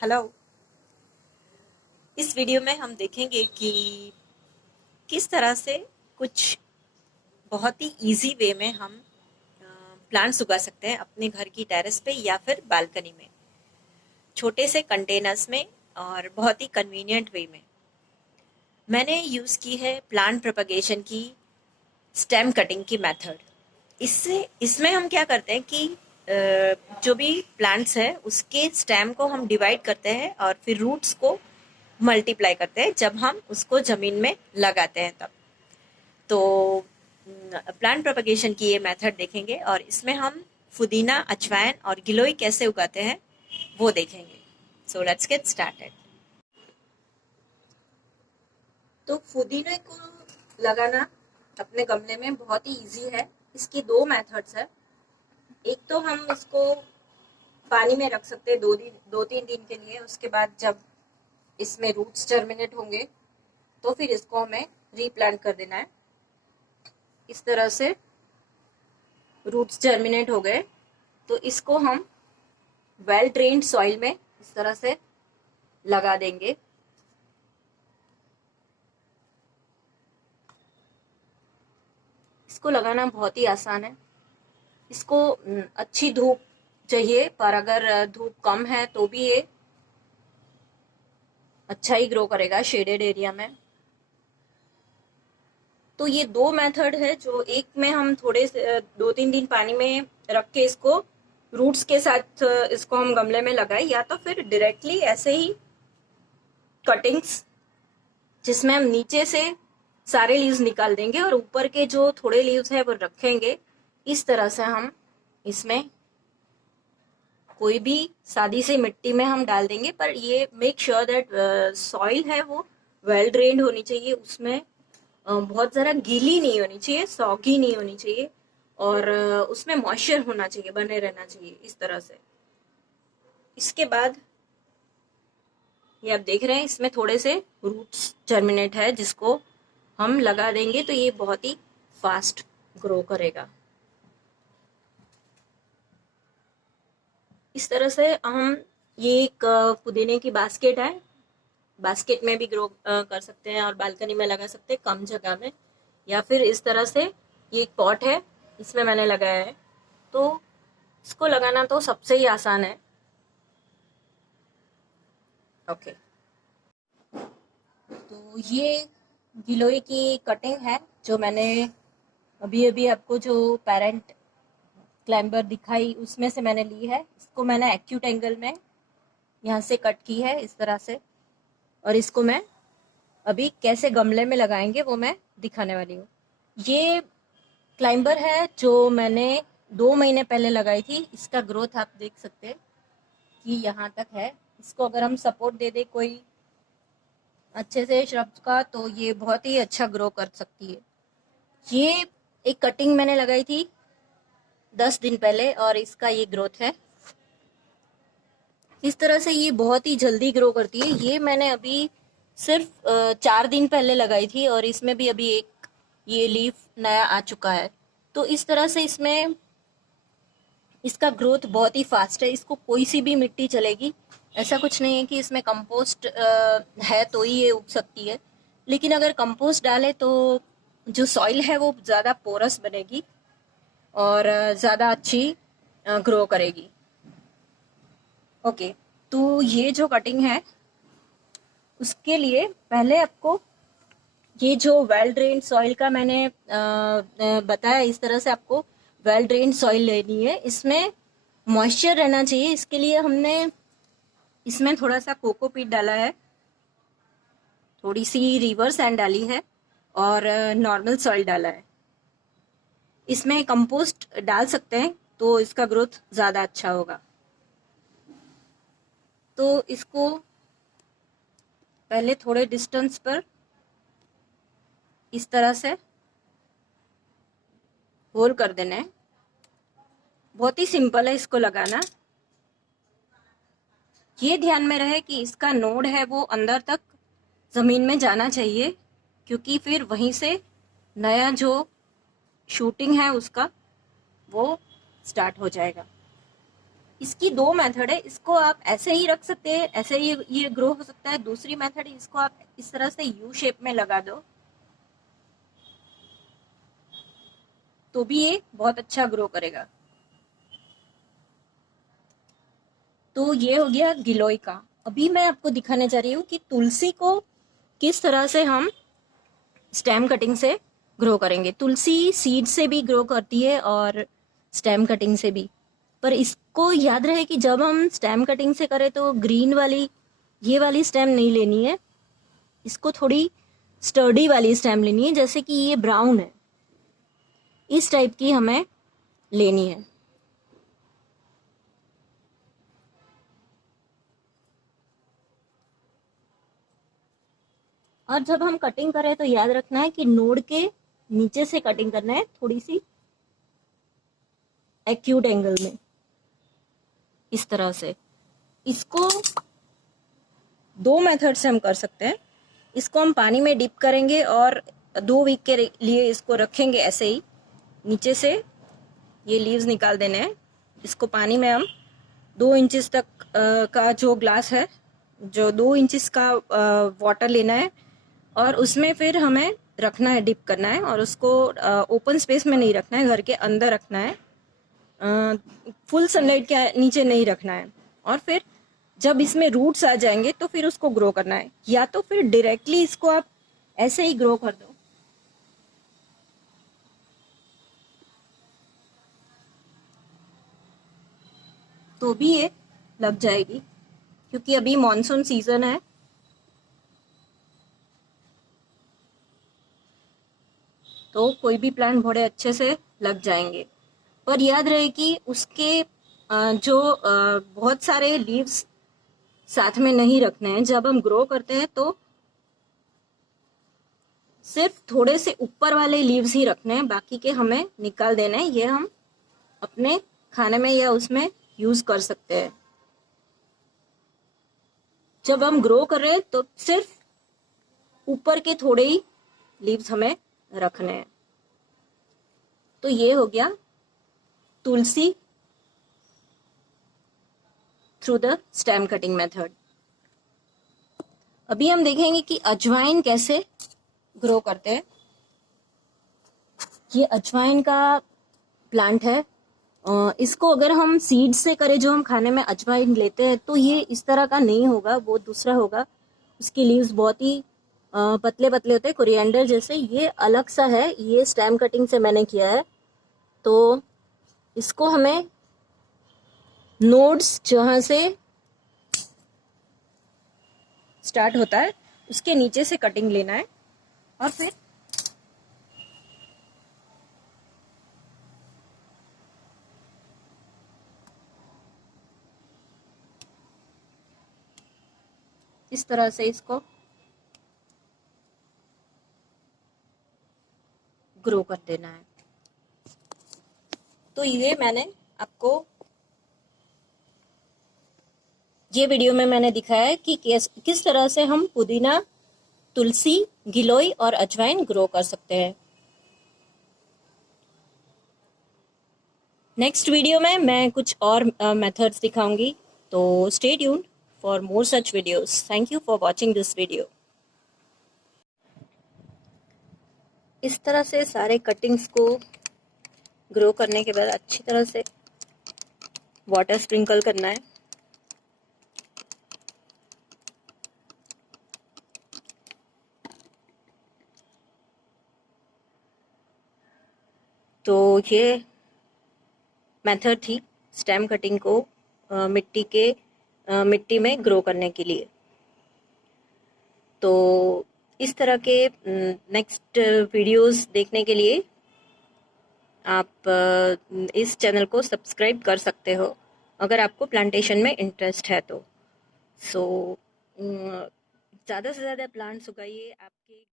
Hello. इस video में हम देखेंगे कि किस तरह से कुछ बहुत ही इजी वे में हम प्लांट्स उगा सकते हैं अपने घर की टेरेस पे या फिर बालकनी में, छोटे से कंटेनर्स में और बहुत ही कन्वीनियंट वे में। मैंने यूज़ की है प्लांट प्रोपगेशन की स्टेम कटिंग की मेथड। इसमें हम क्या करते हैं कि जो भी प्लांट्स है उसके स्टेम को हम डिवाइड करते हैं और फिर रूट्स को मल्टीप्लाई करते हैं जब हम उसको जमीन में लगाते हैं तब। तो प्लांट प्रोपगेशन की ये मेथड देखेंगे और इसमें हम पुदीना, अजवाइन और गिलोय कैसे उगाते हैं वो देखेंगे। So let's get started. तो पुदीने को लगाना अपने गमले में बहुत ही इजी है। इसकी दो मेथड्स है। एक तो हम इसको पानी में रख सकते हैं 2-3 दिन के लिए। उसके बाद जब इसमें रूट्स जर्मिनेट होंगे तो फिर इसको हमें रीप्लांट कर देना है। इस तरह से रूट्स जर्मिनेट हो गए तो इसको हम वेल ड्रेन्ड सॉइल में इस तरह से लगा देंगे। इसको लगाना बहुत ही आसान है। इसको अच्छी धूप चाहिए, पर अगर धूप कम है तो भी ये अच्छा ही ग्रो करेगा शेडेड एरिया में। तो ये दो मेथड है, जो एक में हम थोड़े से 2-3 दिन पानी में रख के इसको रूट्स के साथ इसको हम गमले में लगाए, या तो फिर डायरेक्टली ऐसे ही कटिंग्स जिसमें हम नीचे से सारे लीव्स निकाल देंगे और ऊपर के जो थोड़े लीव्स है वो रखेंगे। इस तरह से हम इसमें कोई भी सादी सी मिट्टी में हम डाल देंगे, पर ये मेक श्योर दैट सॉइल है वो वेल ड्रेन्ड होनी चाहिए। उसमें बहुत ज़्यादा गीली नहीं होनी चाहिए, सॉगी नहीं होनी चाहिए, और उसमें मॉइस्चर होना चाहिए, बने रहना चाहिए इस तरह से। इसके बाद ये आप देख रहे हैं इसमें थोड़े से रूट्स जर्मिनेट है, जिसको हम लगा देंगे तो ये बहुत ही फास्ट ग्रो करेगा। इस तरह से हम ये एक पुदीने की बास्केट है, बास्केट में भी ग्रो कर सकते हैं और बालकनी में लगा सकते हैं कम जगह में, या फिर इस तरह से ये एक पॉट है, इसमें मैंने लगाया है। तो इसको लगाना तो सबसे ही आसान है। ओके, तो ये गिलोय की कटिंग है जो मैंने अभी अभी आपको जो पेरेंट क्लाइंबर दिखाई उसमें से मैंने ली है। इसको मैंने एक्यूट एंगल में यहाँ से कट की है इस तरह से, और इसको मैं अभी कैसे गमले में लगाएंगे वो मैं दिखाने वाली हूँ। ये क्लाइंबर है जो मैंने 2 महीने पहले लगाई थी। इसका ग्रोथ आप देख सकते हैं कि यहाँ तक है। इसको अगर हम सपोर्ट दे दे कोई अच्छे से श्रब्स का तो ये बहुत ही अच्छा ग्रो कर सकती है। ये एक कटिंग मैंने लगाई थी 10 दिन पहले और इसका ये ग्रोथ है। इस तरह से ये बहुत ही जल्दी ग्रो करती है। ये मैंने अभी सिर्फ 4 दिन पहले लगाई थी और इसमें भी अभी एक ये लीफ नया आ चुका है। तो इस तरह से इसमें इसका ग्रोथ बहुत ही फास्ट है। इसको कोई सी भी मिट्टी चलेगी, ऐसा कुछ नहीं है कि इसमें कंपोस्ट है तो ही ये उग सकती है। लेकिन अगर कंपोस्ट डाले तो जो सॉइल है वो ज़्यादा पोरस बनेगी और ज़्यादा अच्छी ग्रो करेगी। ओके, तो ये जो कटिंग है उसके लिए पहले आपको ये जो वेल ड्रेन्ड सॉइल का मैंने बताया, इस तरह से आपको वेल ड्रेन्ड सॉइल लेनी है। इसमें मॉइस्चर रहना चाहिए। इसके लिए हमने इसमें थोड़ा सा कोकोपीट डाला है, थोड़ी सी रिवर सैंड डाली है और नॉर्मल सॉइल डाला है। इसमें कंपोस्ट डाल सकते हैं तो इसका ग्रोथ ज़्यादा अच्छा होगा। तो इसको पहले थोड़े डिस्टेंस पर इस तरह से होल कर देना है। बहुत ही सिंपल है इसको लगाना। ये ध्यान में रहे कि इसका नोड है वो अंदर तक ज़मीन में जाना चाहिए, क्योंकि फिर वहीं से नया जो शूटिंग है उसका वो स्टार्ट हो जाएगा। इसकी दो मेथड है, इसको आप ऐसे ही रख सकते हैं, ऐसे ही ये ग्रो हो सकता है। दूसरी मेथड है, इसको आप इस तरह से यू शेप में लगा दो तो भी ये बहुत अच्छा ग्रो करेगा। तो ये हो गया गिलोय का। अभी मैं आपको दिखाने जा रही हूँ कि तुलसी को किस तरह से हम स्टेम कटिंग से ग्रो करेंगे। तुलसी सीड से भी ग्रो करती है और स्टेम कटिंग से भी, पर इसको याद रहे कि जब हम स्टेम कटिंग से करें तो ग्रीन वाली ये वाली स्टेम नहीं लेनी है, इसको थोड़ी स्टर्डी वाली स्टेम लेनी है, जैसे कि ये ब्राउन है, इस टाइप की हमें लेनी है। और जब हम कटिंग करें तो याद रखना है कि नोड के नीचे से कटिंग करना है, थोड़ी सी एक्यूट एंगल में, इस तरह से। इसको दो मेथड से हम कर सकते हैं। इसको हम पानी में डिप करेंगे और 2 वीक के लिए इसको रखेंगे ऐसे ही। नीचे से ये लीव्स निकाल देने हैं। इसको पानी में हम 2 इंचेस तक का जो ग्लास है, जो 2 इंचेस का वाटर लेना है और उसमें फिर हमें रखना है, डिप करना है। और उसको ओपन स्पेस में नहीं रखना है, घर के अंदर रखना है, फुल सनलाइट के नीचे नहीं रखना है। और फिर जब इसमें रूट्स आ जाएंगे तो फिर उसको ग्रो करना है, या तो फिर डायरेक्टली इसको आप ऐसे ही ग्रो कर दो। तो भी ये लग जाएगी, क्योंकि अभी मॉनसून सीजन है। तो कोई भी प्लांट बड़े अच्छे से लग जाएंगे। पर याद रहे कि उसके जो बहुत सारे लीव्स साथ में नहीं रखने हैं। जब हम ग्रो करते हैं तो सिर्फ थोड़े से ऊपर वाले लीव्स ही रखने हैं, बाकी के हमें निकाल देने हैं। ये हम अपने खाने में या उसमें यूज कर सकते हैं। जब हम ग्रो कर रहे हैं तो सिर्फ ऊपर के थोड़े ही लीव्स हमें रखने हैं। तो ये हो गया tulsi through the stem cutting method. अभी हम देखेंगे कि अजवाइन कैसे ग्रो करते हैं। ये अजवाइन का प्लांट है। इसको अगर हम सीड से करें, जो हम खाने में अजवाइन लेते हैं, तो ये इस तरह का नहीं होगा, वो दूसरा होगा। उसके लीव्स बहुत ही पतले पतले होते हैं, कोरिएंडर जैसे। ये अलग सा है, ये स्टेम कटिंग से मैंने किया है। तो इसको हमें नोड्स जहां से स्टार्ट होता है उसके नीचे से कटिंग लेना है और फिर इस तरह से इसको ग्रो कर देना है। तो ये मैंने आपको ये वीडियो में मैंने दिखाया है कि किस तरह से हम पुदीना, तुलसी, गिलोय और अजवाइन ग्रो कर सकते हैं। नेक्स्ट वीडियो में मैं कुछ और मेथड्स दिखाऊंगी। तो stay tuned for more such videos. Thank you for watching this video. इस तरह से सारे कटिंग्स को ग्रो करने के बाद अच्छी तरह से वाटर स्प्रिंकल करना है। तो ये मेथड थी स्टेम कटिंग को मिट्टी में ग्रो करने के लिए। तो इस तरह के नेक्स्ट वीडियोस देखने के लिए आप इस चैनल को सब्सक्राइब कर सकते हो, अगर आपको प्लांटेशन में इंटरेस्ट है तो। सो ज़्यादा से ज़्यादा प्लांट्स उगाइए। आपके